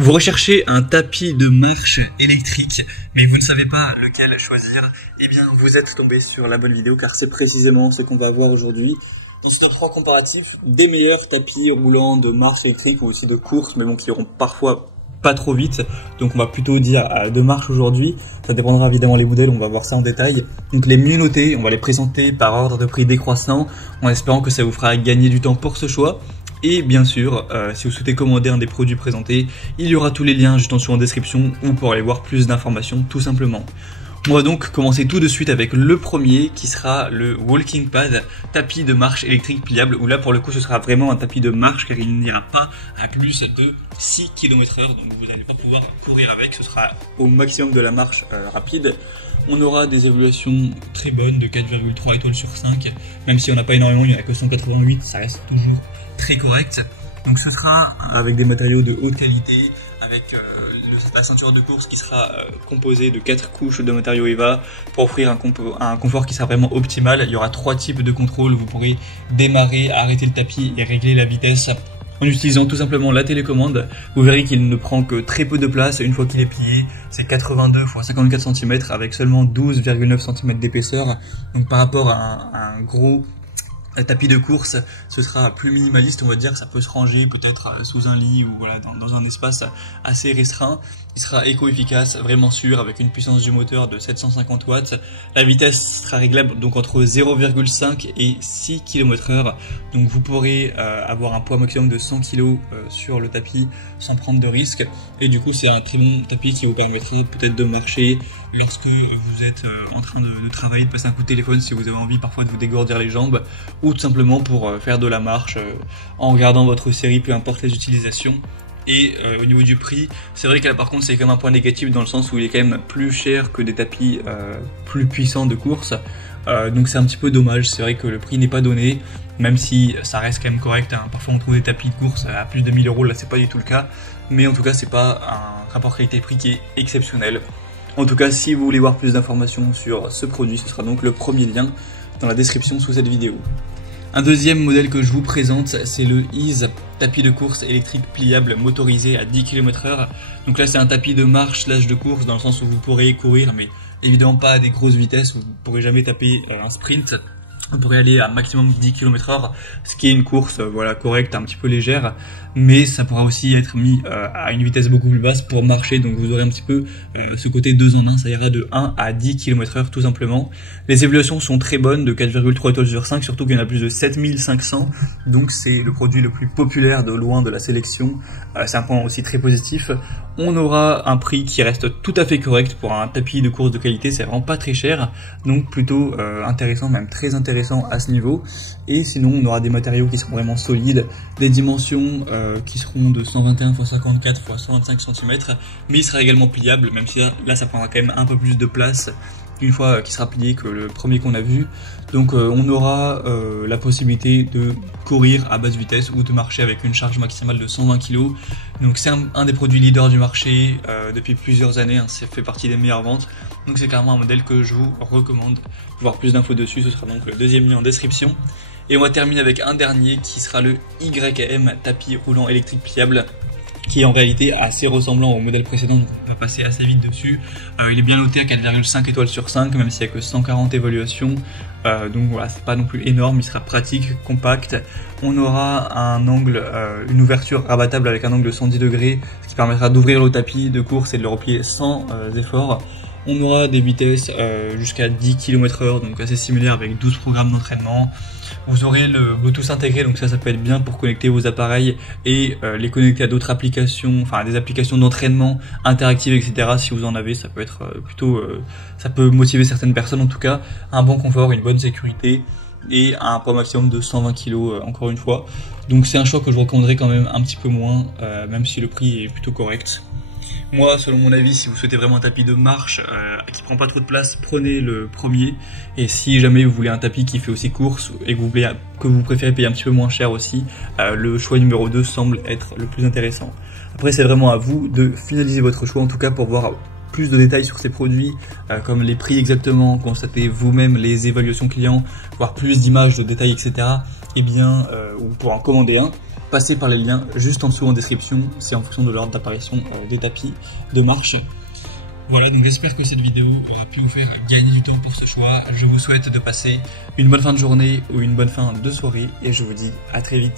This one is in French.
Vous recherchez un tapis de marche électrique, mais vous ne savez pas lequel choisir. Eh bien, vous êtes tombé sur la bonne vidéo, car c'est précisément ce qu'on va voir aujourd'hui. Dans ce top 3 comparatif, des meilleurs tapis roulants de marche électrique ou aussi de course, mais bon, qui iront parfois pas trop vite. Donc on va plutôt dire de marche aujourd'hui. Ça dépendra évidemment les modèles, on va voir ça en détail. Donc les mieux notés, on va les présenter par ordre de prix décroissant, en espérant que ça vous fera gagner du temps pour ce choix. Et bien sûr, si vous souhaitez commander un des produits présentés, il y aura tous les liens juste en dessous en description ou pour aller voir plus d'informations tout simplement. On va donc commencer tout de suite avec le premier qui sera le Walking Pad, tapis de marche électrique pliable, où là pour le coup ce sera vraiment un tapis de marche car il n'ira pas à plus de 6 km/h, donc vous n'allez pas pouvoir courir avec, ce sera au maximum de la marche rapide. On aura des évaluations très bonnes de 4,3 étoiles sur 5, même si on n'a pas énormément, il n'y en a que 188, ça reste toujours très correct. Donc ce sera avec des matériaux de haute qualité, avec la ceinture de course qui sera composée de 4 couches de matériaux EVA pour offrir un confort qui sera vraiment optimal. Il y aura 3 types de contrôle, vous pourrez démarrer, arrêter le tapis et régler la vitesse en utilisant tout simplement la télécommande. Vous verrez qu'il ne prend que très peu de place une fois qu'il est plié. C'est 82 x 54 cm avec seulement 12,9 cm d'épaisseur. Donc par rapport à un gros tapis de course, ce sera plus minimaliste, on va dire, ça peut se ranger peut-être sous un lit ou voilà, dans un espace assez restreint. Il sera éco-efficace, vraiment sûr, avec une puissance du moteur de 750 watts. La vitesse sera réglable donc entre 0,5 et 6 km/h. Donc vous pourrez avoir un poids maximum de 100 kg sur le tapis sans prendre de risque. Et du coup, c'est un très bon tapis qui vous permettra peut-être de marcher lorsque vous êtes en train de travailler, de passer un coup de téléphone si vous avez envie parfois de vous dégourdir les jambes, ou tout simplement pour faire de la marche en regardant votre série, peu importe les utilisations. Et au niveau du prix, c'est vrai que là par contre c'est quand même un point négatif dans le sens où il est quand même plus cher que des tapis plus puissants de course. Donc c'est un petit peu dommage, c'est vrai que le prix n'est pas donné, même si ça reste quand même correct, hein. Parfois on trouve des tapis de course à plus de 1000 €, là c'est pas du tout le cas. Mais en tout cas c'est pas un rapport qualité-prix qui est exceptionnel. En tout cas, si vous voulez voir plus d'informations sur ce produit, ce sera donc le premier lien dans la description sous cette vidéo. Un deuxième modèle que je vous présente, c'est le Ease, tapis de course électrique pliable motorisé à 10 km/h. Donc là, c'est un tapis de marche / de course dans le sens où vous pourrez courir, mais évidemment pas à des grosses vitesses, vous ne pourrez jamais taper un sprint. Vous pourrez aller à maximum 10 km/h, ce qui est une course voilà, correcte, un petit peu légère, mais ça pourra aussi être mis à une vitesse beaucoup plus basse pour marcher, donc vous aurez un petit peu ce côté 2 en 1, ça ira de 1 à 10 km/h tout simplement. Les évaluations sont très bonnes, de 4,3 étoiles sur 5, surtout qu'il y en a plus de 7500, donc c'est le produit le plus populaire de loin de la sélection, c'est un point aussi très positif. On aura un prix qui reste tout à fait correct pour un tapis de course de qualité, c'est vraiment pas très cher, donc plutôt intéressant, même très intéressant à ce niveau. Et sinon on aura des matériaux qui seront vraiment solides, des dimensions qui seront de 121 x 54 x 125 cm, mais il sera également pliable, même si là ça prendra quand même un peu plus de place une fois qu'il sera plié que le premier qu'on a vu. Donc on aura la possibilité de courir à basse vitesse ou de marcher avec une charge maximale de 120 kg. Donc c'est un des produits leaders du marché depuis plusieurs années, hein, ça fait partie des meilleures ventes. Donc c'est clairement un modèle que je vous recommande. Pour voir plus d'infos dessus, ce sera donc le deuxième lien en description. Et on va terminer avec un dernier qui sera le YM, tapis roulant électrique pliable, qui est en réalité assez ressemblant au modèle précédent, donc on va passer assez vite dessus. Il est bien noté à 4,5 étoiles sur 5, même s'il n'y a que 140 évaluations. Donc voilà, c'est pas non plus énorme, il sera pratique, compact. On aura un angle, une ouverture rabattable avec un angle de 110 degrés, ce qui permettra d'ouvrir le tapis de course et de le replier sans effort. On aura des vitesses jusqu'à 10 km/h, donc assez similaires avec 12 programmes d'entraînement. Vous aurez le Bluetooth intégré, donc ça peut être bien pour connecter vos appareils et les connecter à d'autres applications, enfin à des applications d'entraînement interactives, etc. Si vous en avez, ça peut être plutôt, ça peut motiver certaines personnes en tout cas. Un bon confort, une bonne sécurité et un poids maximum de 120 kg encore une fois. Donc c'est un choix que je recommanderais quand même un petit peu moins, même si le prix est plutôt correct. Moi, selon mon avis, si vous souhaitez vraiment un tapis de marche qui prend pas trop de place, prenez le premier. Et si jamais vous voulez un tapis qui fait aussi course et que vous préférez payer un petit peu moins cher aussi, le choix numéro 2 semble être le plus intéressant. Après, c'est vraiment à vous de finaliser votre choix, en tout cas pour voir plus de détails sur ces produits, comme les prix exactement, constater vous-même les évaluations clients, voir plus d'images, de détails, etc. eh bien, ou pour en commander un, passez par les liens juste en dessous en description, c'est en fonction de l'ordre d'apparition des tapis de marche. Voilà, donc j'espère que cette vidéo aura pu vous faire gagner du temps pour ce choix. Je vous souhaite de passer une bonne fin de journée ou une bonne fin de soirée et je vous dis à très vite.